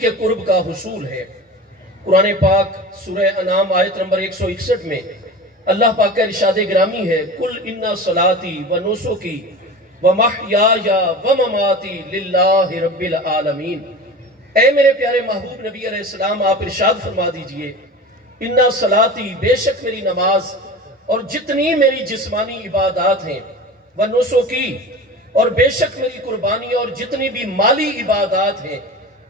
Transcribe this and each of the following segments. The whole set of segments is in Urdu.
کے قرب کا حصول ہے۔ قرآن پاک سورہ انعام آیت نمبر 161 میں اللہ پاک کا ارشاد گرامی ہے، قُلْ إِنَّ صَلَاتِي وَنُسُكِي وَمَحْيَايَ وَمَمَاتِي لِلَّهِ رَبِّ الْعَالَمِينَ۔ اے میرے پیارے محبوب نبی علیہ السلام، آپ ارشاد فرما دیجئے، اِنَّ صَلَاتِي بے شک میری نماز اور جتنی میری جسمانی عبادات ہیں، وَنُسُكِي اور بے شک میری قربانی اور جتنی بھی مالی عبادات ہیں،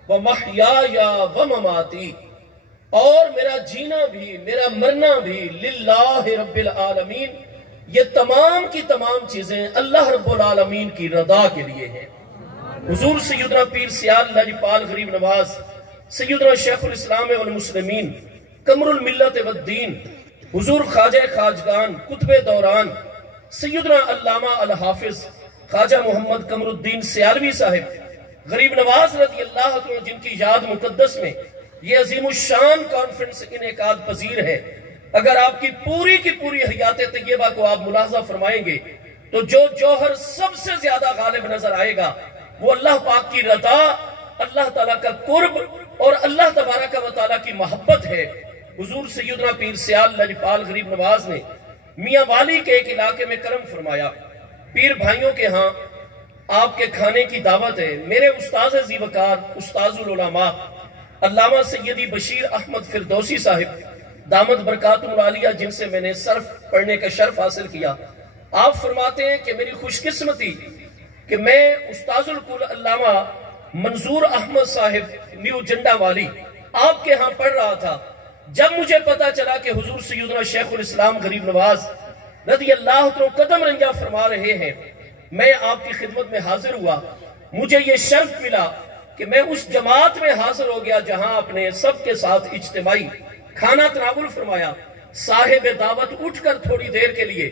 وَمَحْيَايَ وَمَمَاتِي اور میرا جینا بھی میرا مرنا بھی للہ رب العالمین، یہ تمام کی تمام چیزیں اللہ رب العالمین کی رضا کے لیے ہیں۔ حضور سیدنا پیر سیال لاجپال غریب نواز سیدنا شیخ الاسلام والمسلمین قمر الملت والدین حضور خواجہ خواجگان قطب دوران سیدنا علامہ الحافظ خواجہ محمد قمر الدین سیالوی صاحب غریب نواز رضی اللہ عنہ، جن کی یاد مقدس میں یہ عظیم الشان کانفرنس انعقاد پذیر ہے، اگر آپ کی پوری حیات طیبہ کو آپ ملاحظہ فرمائیں گے تو جو جوہر سب سے زیادہ غالب نظر آئے گا وہ اللہ پاک کی رضا، اللہ تعالیٰ کا قرب اور اللہ تبارک و تعالیٰ کی محبت ہے۔ حضور سیدنا پیر سیال لاجپال غریب نواز نے میاں والی کے ایک علاقے میں کرم فرمایا، پیر بھائیوں کے ہاں آپ کے کھانے کی دعوت ہے۔ میرے استاذ زیوکار استاذ العلماء علامہ سیدی بشیر احمد فردوسی صاحب دامت برکاتہ العالیہ، جن سے میں نے صرف پڑھنے کا شرف حاصل کیا، آپ فرماتے ہیں کہ میری خوش قسمتی کہ میں استاذ الکل علامہ منظور احمد صاحب نیو جنڈا والی آپ کے ہاں پڑھ رہا تھا، جب مجھے پتا چلا کہ حضور سیدنا شیخ الاسلام غریب نواز رضی اللہ عنہ قدم رنجہ فرما رہے ہیں، میں آپ کی خدمت میں حاضر ہوا۔ مجھے یہ شرف ملا کہ میں اس جماعت میں حاضر ہو گیا جہاں اپنے سب کے ساتھ اجتماعی کھانا تناول فرمایا۔ صاحب دعوت اٹھ کر تھوڑی دیر کے لیے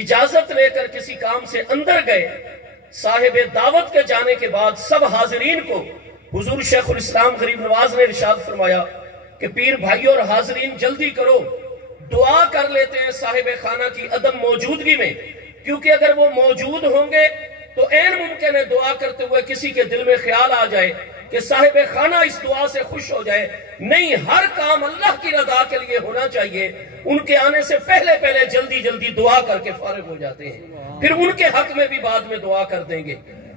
اجازت لے کر کسی کام سے اندر گئے۔ صاحب دعوت کے جانے کے بعد سب حاضرین کو حضور شیخ الاسلام غریب نواز نے ارشاد فرمایا کہ پیر بھائی اور حاضرین جلدی کرو، دعا کر لیتے ہیں صاحب خانہ کی عدم موجودگی میں، کیونکہ اگر وہ موجود ہوں گے تو عین ممکن ہے دعا کرتے ہوئے کسی کے دل میں خیال آ جائے کہ صاحب خانہ اس دعا سے خوش ہو جائے۔ نہیں، ہر کام اللہ کی رضا کے لیے ہونا چاہیے۔ ان کے آنے سے پہلے جلدی دعا کر کے فارغ ہو جاتے ہیں، پھر ان کے حق میں بھی بعد میں دعا کر دیں گے۔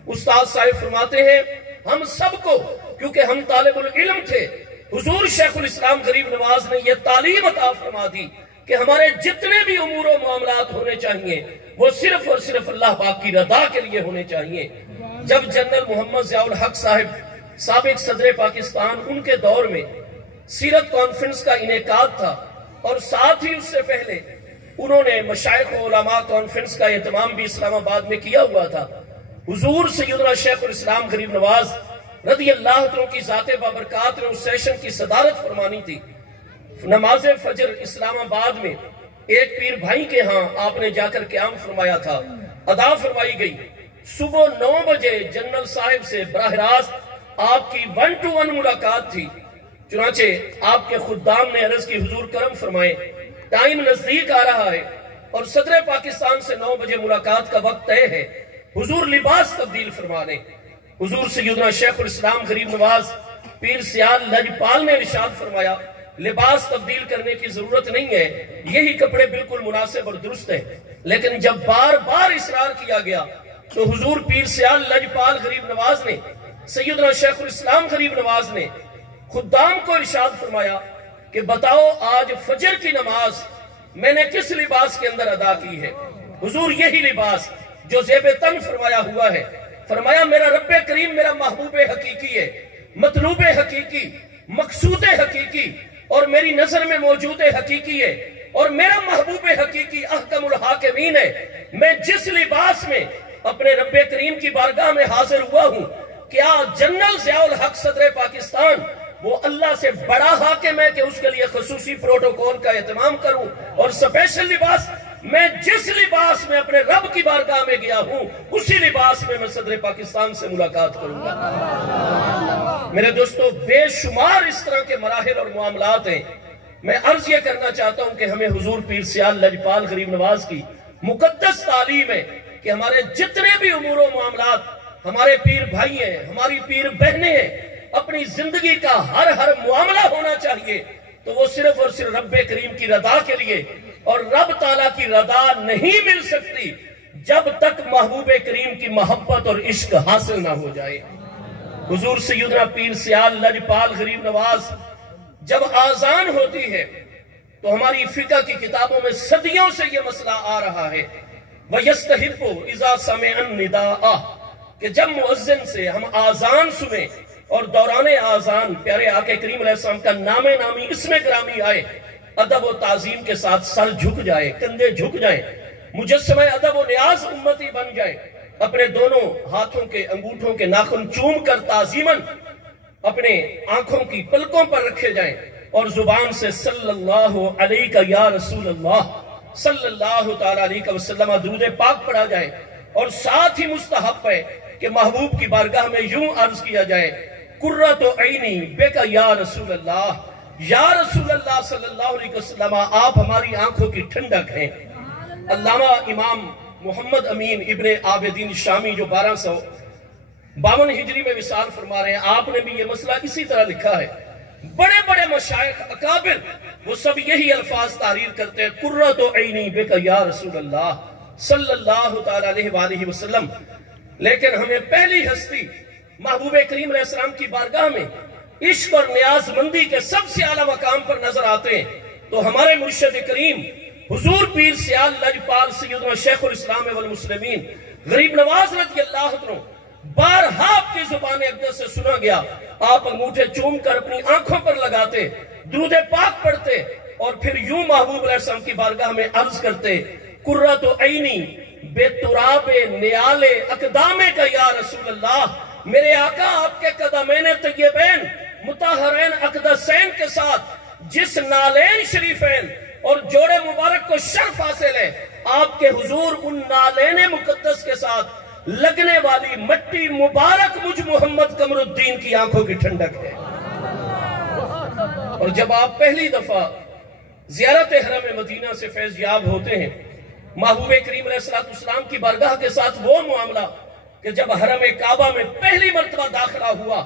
استاد صاحب فرماتے ہیں ہم سب کو، کیونکہ ہم طالب العلم تھے، حضور شیخ الاسلام غریب نواز نے یہ تعلیم عطا فرما دی کہ ہمارے جتنے بھی امور و معاملات ہونے چاہیے وہ صرف اور صرف اللہ پاک کی رضا کے لیے ہونے چاہیے۔ جب جنرل محمد ضیاء الحق صاحب سابق صدر پاکستان، ان کے دور میں سیرت کانفرنس کا انعقاد تھا، اور ساتھ ہی اس سے پہلے انہوں نے مشائخ و علماء کانفرنس کا اہتمام بھی اسلام آباد میں کیا ہوا تھا۔ حضور سیدنا شیخ الاسلام غریب نواز رضی اللہ عنہ کی ذات بابرکات نے اس سیشن کی صدارت فرمانی تھی۔ نماز فجر اسلام آباد میں ایک پیر بھائی کے ہاں آپ نے جا کر قیام فرمایا تھا، ادا فرمائی گئی۔ صبح 9 بجے جنرل صاحب سے براہ راست آپ کی 1 to 1 ملاقات تھی، چنانچہ آپ کے خدام نے عرض کی حضور کرم فرمائیں، ٹائم نزدیک آ رہا ہے اور صدر پاکستان سے 9 بجے ملاقات کا وقت طے ہے، حضور لباس تبدیل فرما لیں۔ حضور سیدنا شیخ الاسلام غریب نواز پیر سیال لاجپال نے ارشاد فرمایا لباس تبدیل کرنے کی ضرورت نہیں ہے، یہی کپڑے بالکل مناسب اور درست ہیں۔ لیکن جب بار بار اصرار کیا گیا تو حضور پیر سیال لاجپال غریب نواز نے، سیدنا شیخ الاسلام غریب نواز نے خدام کو ارشاد فرمایا کہ بتاؤ آج فجر کی نماز میں نے کس لباس کے اندر ادا کی ہے؟ حضور یہی لباس جو زیب تن فرمایا ہوا ہے۔ فرمایا میرا رب کریم میرا محبوب حقیقی ہے، مطلوب حقیقی، مقصود حقیقی، اور میری نظر میں موجود حقیقی ہے، اور میرا محبوب حقیقی احکم الحاکمین ہے۔ میں جس لباس میں اپنے رب کریم کی بارگاہ میں حاضر ہوا ہوں، کیا جنرل ضیاء الحق صدر پاکستان وہ اللہ سے بڑا حاکم ہے کہ اس کے لیے خصوصی پروٹوکول کا اہتمام کروں؟ اور سپیشل لباس، میں جس لباس میں اپنے رب کی بارگاہ میں گیا ہوں اسی لباس میں صدر پاکستان سے ملاقات کروں گا۔ میرے دوستو، بے شمار اس طرح کے مراحل اور معاملات ہیں۔ میں عرض یہ کرنا چاہتا ہوں کہ ہمیں حضور پیر سیال لاجپال غریب نواز کی مقدس تعلیم ہے کہ ہمارے جتنے بھی امور و معاملات، ہمارے پیر بھائی ہیں، ہماری پیر بہنیں ہیں، اپنی زندگی کا ہر معاملہ ہونا چاہیے تو وہ صرف اور صرف رب کریم کی رضا کے لیے، اور رب تعالیٰ کی رضا نہیں مل سکتی جب تک محبوب کریم کی محبت اور عشق حاصل نہ ہو جائے۔ حضور سیدنا پیر سیال لجپال غریب نواز جب آذان ہوتی ہے تو ہماری فقہ کی کتابوں میں صدیوں سے یہ مسئلہ آ رہا ہے، وَيَسْتَحِبُّ إِذَا سَمِعَ النِّدَاءَ، کہ جب مؤذن سے ہم آذان سنیں اور دوران آذان پیارے آقا کریم علیہ السلام کا نام نامی اسم گرامی آئے، ادب و تعظیم کے ساتھ سر جھک جائے، کندھے جھک جائیں، مجسمہ ادب و نیاز امتی بن جائیں، اپنے دونوں ہاتھوں کے انگوٹھوں کے ناخن چوم کر تعظیماً اپنے آنکھوں کی پلکوں پر رکھے جائیں اور زبان سے صلی اللہ علیہ یا رسول اللہ صلی اللہ تعالیٰ علیہ وسلم درود پاک پڑھا جائے، اور ساتھ ہی مستحب ہے کہ محبوب کی بارگاہ میں یوں عرض کیا جائے، قرۃ عینی بک یا رسول اللہ، یا رسول اللہ صلی اللہ علیہ وسلم آپ ہماری آنکھوں کی ٹھنڈک ہیں۔ علامہ امام محمد امین ابن عابدین شامی جو 1252 ہجری میں وصال فرما رہے ہیں، آپ نے بھی یہ مسئلہ اسی طرح لکھا ہے۔ بڑے بڑے مشائخ اکابر وہ سب یہی الفاظ تعریر کرتے ہیں، قرۃ عینی بک یا رسول اللہ صلی اللہ تعالیٰ علیہ وآلہ وسلم۔ لیکن ہمیں پہلی ہستی محبوب کریم علیہ السلام کی بارگاہ میں عشق اور نیاز مندی کے سب سے اعلیٰ مقام پر نظر آتے ہیں تو ہمارے مرشد کریم حضور پیر سیال لجپال سیدنا شیخ الاسلام والمسلمین غریب نواز رضی اللہ عنہ بارہا آپ کی زبان اقدس سے سنا گیا، آپ انگوٹھے چوم کر اپنی آنکھوں پر لگاتے، درود پاک پڑھتے اور پھر یوں محبوب علیہ السلام کی بارگاہ میں عرض کرتے، قرۃ عینی بے تراب نیال اقدام کا یا رسول اللہ، میرے آقا آپ کے قدمین طیبین مطہرین اقدسین کے ساتھ جس نالین شریفین اور جوڑے مبارک کو شرف حاصل ہے، آپ کے حضور ان نالین مقدس کے ساتھ لگنے والی مٹی مبارک مجھ محمد قمر الدین کی آنکھوں کی ٹھنڈک ہے۔ اور جب آپ پہلی دفعہ زیارت حرم مدینہ سے فیض یاب ہوتے ہیں، محبوب کریم علیہ السلام کی بارگاہ کے ساتھ وہ معاملہ کہ جب حرم کعبہ میں پہلی مرتبہ داخلہ ہوا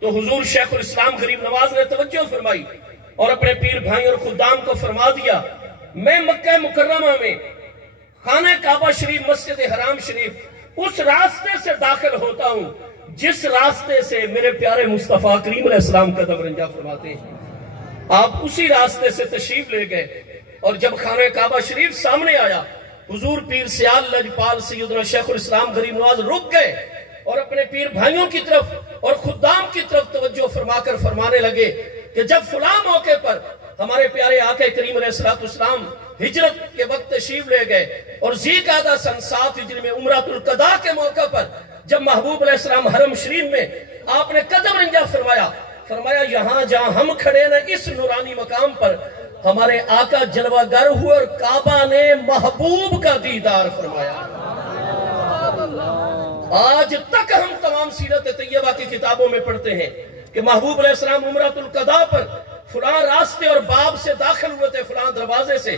تو حضور شیخ الاسلام غریب نواز نے توجہ فرمائی اور اپنے پیر بھائی اور خدام کو فرما دیا، میں مکہ مکرمہ میں خانہ کعبہ شریف مسجد حرام شریف اس راستے سے داخل ہوتا ہوں جس راستے سے میرے پیارے مصطفیٰ کریم علیہ السلام قدم رنجا فرماتے ہیں۔ آپ اسی راستے سے تشریف لے گئے اور جب خانہ کعبہ شریف سامنے آیا، حضور پیر سیال لجپال سیدنا شیخ الاسلام غریب نواز رک گئے اور اپنے پیر بھائیوں کی طرف اور خدام کی طرف توجہ فرما کر فرمانے لگے کہ جب فلاں موقع پر ہمارے پیارے آقا کریم علیہ السلام ہجرت کے وقت تشریف لے گئے اور ذی قعدہ سن 7 ہجری میں عمرۃ القضاء کے موقع پر جب محبوب علیہ السلام حرم شریف میں آپ نے قدم رنجا فرمایا یہاں جہاں ہم کھڑے نا اس نورانی مقام پر ہمارے آقا جلوہ گر ہوئے اور کعبہ نے محبوب کا دیدار فرمایا۔ آج تک ہم تمام سیرت طیبہ کی کتابوں میں پڑھتے ہیں کہ محبوب علیہ السلام عمرۃ القضاء پر فلاں راستے اور باب سے داخل ہوئے تھے، فلاں دروازے سے،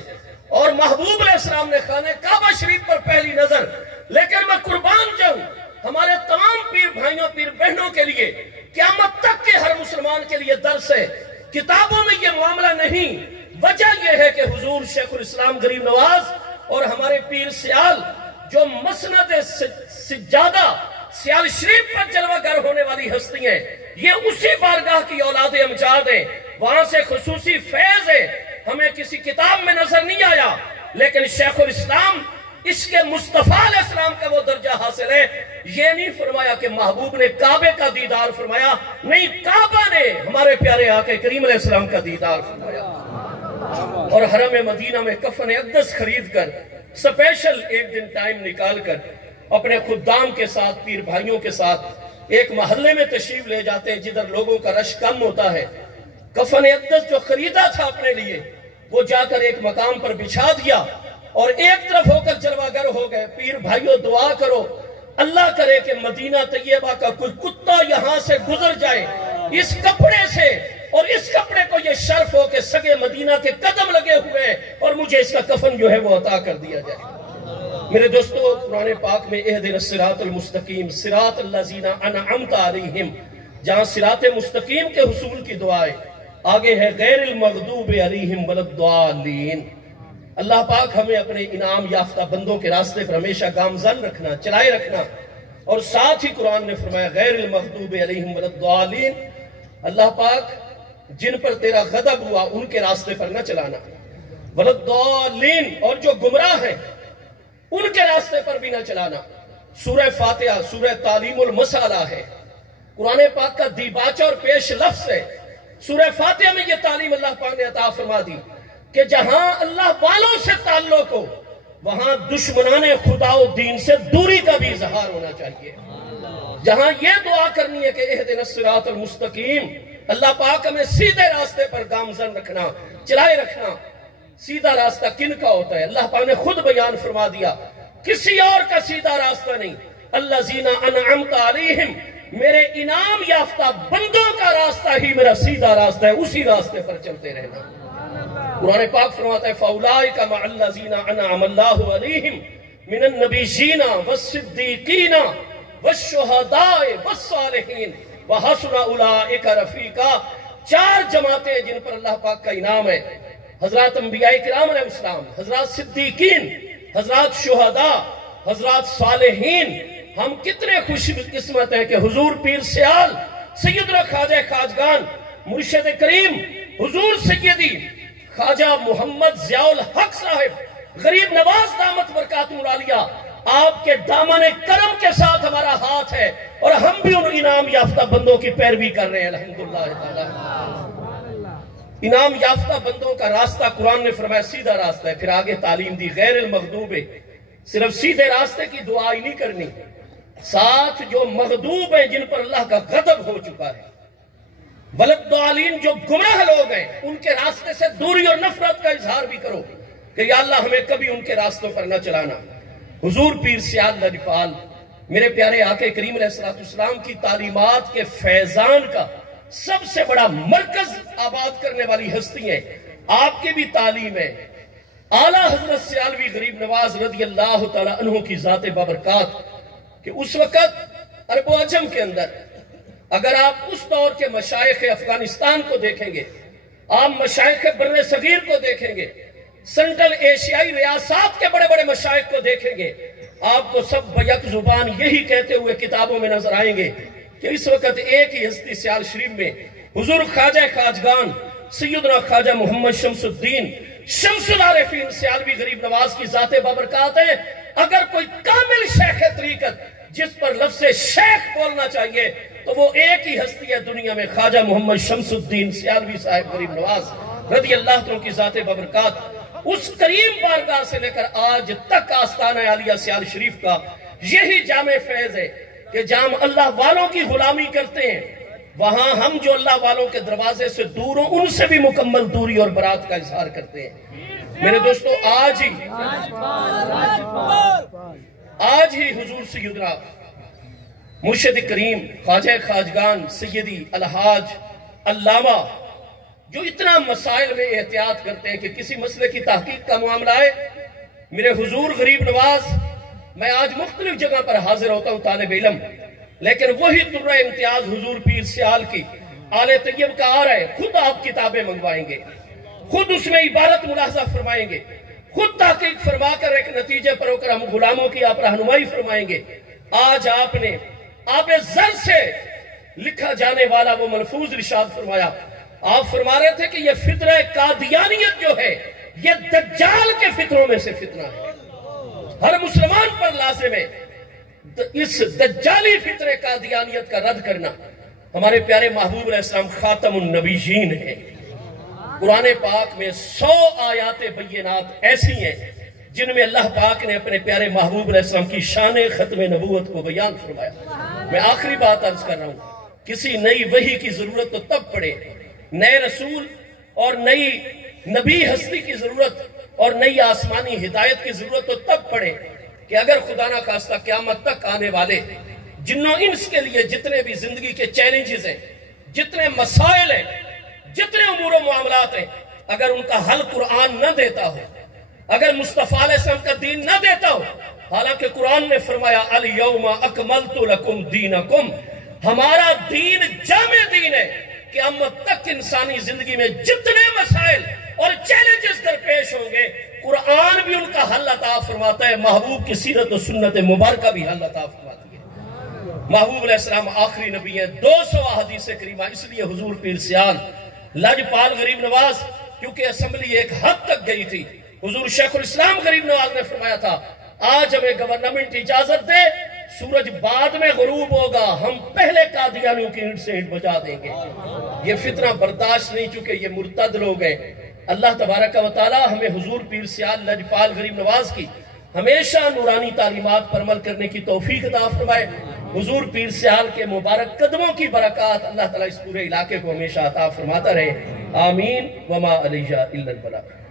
اور محبوب علیہ السلام نے خانہ کعبہ شریف پر پہلی نظر، لیکن میں قربان جاؤں ہمارے تمام پیر بھائیوں پیر بہنوں کے لیے قیامت تک کے ہر مسلمان کے لیے درس ہے، کتابوں میں یہ معاملہ نہیں۔ وجہ یہ ہے کہ حضور شیخ الاسلام غریب نواز اور ہمارے پیر سیال جو مسند سجادہ سیال شریف پر جلوہ گر ہونے والی ہستی ہیں، یہ اسی بارگاہ کی اولاد امجاد ہیں، وہاں سے خصوصی فیض ہے، ہمیں کسی کتاب میں نظر نہیں آیا، لیکن شیخ الاسلام عشق مصطفیٰ علیہ السلام کا وہ درجہ حاصل ہے۔ یہ نہیں فرمایا کہ محبوب نے کعبے کا دیدار فرمایا، نہیں، کعبہ نے ہمارے پیارے آقا کریم علیہ السلام کا دیدار فرمایا۔ اور حرم مدینہ میں کفن اقدس خرید کر سپیشل ایک دن ٹائم نکال کر اپنے خدام کے ساتھ پیر بھائیوں کے ساتھ ایک محلے میں تشریف لے جاتے ہیں جدھر لوگوں کا رش کم ہوتا ہے۔ کفن اقدس جو خریدا تھا اپنے لیے وہ جا کر ایک مقام پر بچھا دیا اور ایک طرف ہو کر جلوہ گر ہو گئے۔ پیر بھائیوں دعا کرو، اللہ کرے کہ مدینہ طیبہ کا کوئی کتا یہاں سے گزر جائے اس کپڑے سے، اور اس کپڑے کو یہ شرف ہو کہ سگے مدینہ کے قدم لگے ہوئے اور مجھے اس کا کفن جو ہے وہ عطا کر دیا جائے۔ میرے دوستو، قرآن پاک میں اہدنا الصراط المستقیم صراط الذین انعمت علیہم جہاں صراط مستقیم کے حصول کی دعائیں، آگے ہے غیر المغضوب علیہم ولا الضالین۔ اللہ پاک ہمیں اپنے انعام یافتہ بندوں کے راستے پر ہمیشہ گامزن رکھنا، چلائے رکھنا، اور ساتھ ہی قرآن نے فرمایا غیر المغضوب علیہم ولا الضالین، اللہ پاک جن پر تیرا غضب ہوا ان کے راستے پر نہ چلانا، ولا الضالین، اور جو گمراہ ہیں ان کے راستے پر بھی نہ چلانا۔ سورہ فاتحہ سورہ تعلیم المسالہ ہے، قرآن پاک کا دیباچہ اور پیش لفظ ہے۔ سورہ فاتحہ میں یہ تعلیم اللہ پاک نے عطا فرما دی کہ جہاں اللہ والوں سے تعلق ہو وہاں دشمنان خدا و دین سے دوری کا بھی اظہار ہونا چاہیے۔ جہاں یہ دعا کرنی ہے کہ اہدنا الصراط المستقیم، اللہ پاک ہمیں سیدھے راستے پر گامزن رکھنا، چلائے رکھنا۔ سیدھا راستہ کن کا ہوتا ہے؟ اللہ پاک نے خود بیان فرما دیا، کسی اور کا سیدھا راستہ نہیں۔ الذین انعمت علیہم، میرے انعام یافتہ بندوں کا راستہ ہی میرا سیدھا راستہ ہے، اسی راستے پر چلتے رہنا۔ قرآن پاک فرماتا ہے فَأُولَٰئِكَ مَعَ الَّذِينَ أَنْعَمَ اللَّهُ عَلَيْهِمْ مِنَ النَّبِيِّينَ وَالصِّدِّيقِينَ وَالشُّهَدَاءِ وَالصَّالِحِينَ وَحَسُنَ أُولَٰئِكَ رَفِيقًا۔ چار جماعتیں جن پر اللہ پاک کا انعام ہے، حضرات انبیاء کرام علیہ السلام، حضرات صدیقین، حضرات شہداء، حضرات صالحین۔ ہم کتنے خوش قسمت ہیں کہ حضور پیر سیال سیدنا خواجہ خواجگان مرشد کریم حضور سیدی خواجہ محمد ضیاء الحق صاحب غریب نواز دامت برکاتہ العالیہ، آپ کے دامن کرم کے ساتھ ہمارا ہاتھ ہے اور ہم بھی ان انعام یافتہ بندوں کی پیروی کر رہے ہیں الحمدللہ تعالی۔ انعام یافتہ بندوں کا راستہ قرآن نے فرمایا سیدھا راستہ ہے، پھر آگے تعلیم دی غیر المغضوب، صرف سیدھے راستے کی دعا ہی نہیں کرنی، ساتھ جو مغضوب ہیں جن پر اللہ کا غضب ہو چکا ہے، ولدالین جو گمراہ لوگ ہیں ان کے راستے سے دوری اور نفرت کا اظہار بھی کرو کہ یا اللہ ہمیں کبھی ان کے راستوں پر نہ چلانا۔ حضور پیر سیال لجپال میرے پیارے آقا کریم علیہ السلام کی تعلیمات کے فیضان کا سب سے بڑا مرکز آباد کرنے والی ہستی ہیں، آپ کی بھی تعلیم ہے۔ اعلیٰ حضرت سیالوی غریب نواز رضی اللہ تعالیٰ عنہ کی ذات بابرکات کہ اس وقت عرب و عجم کے اندر اگر آپ اس دور کے مشائخ افغانستان کو دیکھیں گے، آپ مشائخ بر صغیر کو دیکھیں گے، سنٹرل ایشیائی ریاست کے بڑے بڑے مشائخ کو دیکھیں گے، آپ کو سب بیک زبان یہی کہتے ہوئے کتابوں میں نظر آئیں گے کہ اس وقت ایک ہی ہستی سیال شریف میں حضور خواجہ خواجگان سیدنا خواجہ محمد شمس الدین شمس العارفین سیالوی غریب نواز کی ذات بابرکات ہے۔ اگر کوئی کامل شیخ طریقت جس پر لفظ شیخ بولنا چاہیے تو وہ ایک ہی ہستی ہے دنیا میں، خواجہ محمد شمس الدین سیالوی صاحب غریب نواز رضی اللہ عنہ کی ذات بابرکات۔ اس کریم بارگاہ سے لے کر آج تک آستانہ عالیہ سیال شریف کا یہی جامع فیض ہے کہ جہاں اللہ والوں کی غلامی کرتے ہیں وہاں ہم جو اللہ والوں کے دروازے سے دور ہوں ان سے بھی مکمل دوری اور برات کا اظہار کرتے ہیں۔ میرے دوستو آج ہی حضور سیدنا مرشد کریم خواجہ خواجگان سیدی الحاج علامہ جو اتنا مسائل میں احتیاط کرتے ہیں کہ کسی مسئلے کی تحقیق کا معاملہ ہے، میرے حضور غریب نواز، میں آج مختلف جگہ پر حاضر ہوتا ہوں طالب علم، لیکن وہی درہ امتیاز حضور پیر سیال کی آل طیب کا آ رہا ہے، خود آپ کتابیں منگوائیں گے، خود اس میں عبارت ملاحظہ فرمائیں گے، خود تحقیق فرما کر ایک نتیجے پر ہو کر ہم غلاموں کی آپ رہنمائی فرمائیں گے۔ آج آپ نے آب زر سے لکھا جانے والا وہ ملفوظ ارشاد فرمایا، آپ فرما رہے تھے کہ یہ فطرہ قادیانیت جو ہے یہ دجال کے فطروں میں سے فتنہ ہے، ہر مسلمان پر لازم ہے اس دجالی فطرہ قادیانیت کا رد کرنا۔ ہمارے پیارے محبوب علیہ السلام خاتم النبیین ہیں، قرآن پاک میں 100 آیات بینات ایسی ہیں جن میں اللہ پاک نے اپنے پیارے محبوب علیہ السلام کی شان ختم نبوت کو بیان فرمایا۔ میں آخری بات عرض کر رہا ہوں، کسی نئی وحی کی ضرورت تو تب پڑے، نئے رسول اور نئی نبی ہستی کی ضرورت اور نئی آسمانی ہدایت کی ضرورت تو تب پڑے کہ اگر خدا نہ خواستہ قیامت تک آنے والے جنوں انس کے لیے جتنے بھی زندگی کے چیلنجز ہیں، جتنے مسائل ہیں، جتنے امور و معاملات ہیں، اگر ان کا حل قرآن نہ دیتا ہو، اگر مصطفیٰ علیہ السلام کا دین نہ دیتا ہو، حالانکہ قرآن نے فرمایا الیوم اکملت لکم دینکم، ہمارا دین جامع دین ہے، قیامت تک انسانی زندگی میں جتنے مسائل اور چیلنجز درپیش ہوں گے، قرآن بھی ان کا حل عطا فرماتا ہے، محبوب کی سیرت و سنت مبارکہ بھی حل عطا فرماتی ہے۔ محبوب علیہ السلام آخری نبی ہیں، 200 احادیث کریمہ، اس لیے حضور پیر سیال لاجپال غریب نواز، کیونکہ اسمبلی ایک حد تک گئی تھی، حضور شیخ الاسلام غریب نواز نے فرمایا تھا آج ہمیں گورنمنٹ اجازت دے، سورج بعد میں غروب ہوگا، ہم پہلے قادیانیوں کی اینٹ سے اینٹ بجا دیں گے۔ یہ فتنہ برداشت نہیں، چونکہ یہ مرتد لوگ ہیں۔ اللہ تبارک و تعالی ہمیں حضور پیر سیال لاجپال غریب نواز کی ہمیشہ نورانی تعلیمات پر عمل کرنے کی توفیق عطا فرمائے۔ حضور پیر سیال کے مبارک قدموں کی برکات اللہ تعالیٰ اس پورے علاقے کو ہمیشہ عطا فرماتا رہے، آمین۔ وما علیہ الا البلاغ۔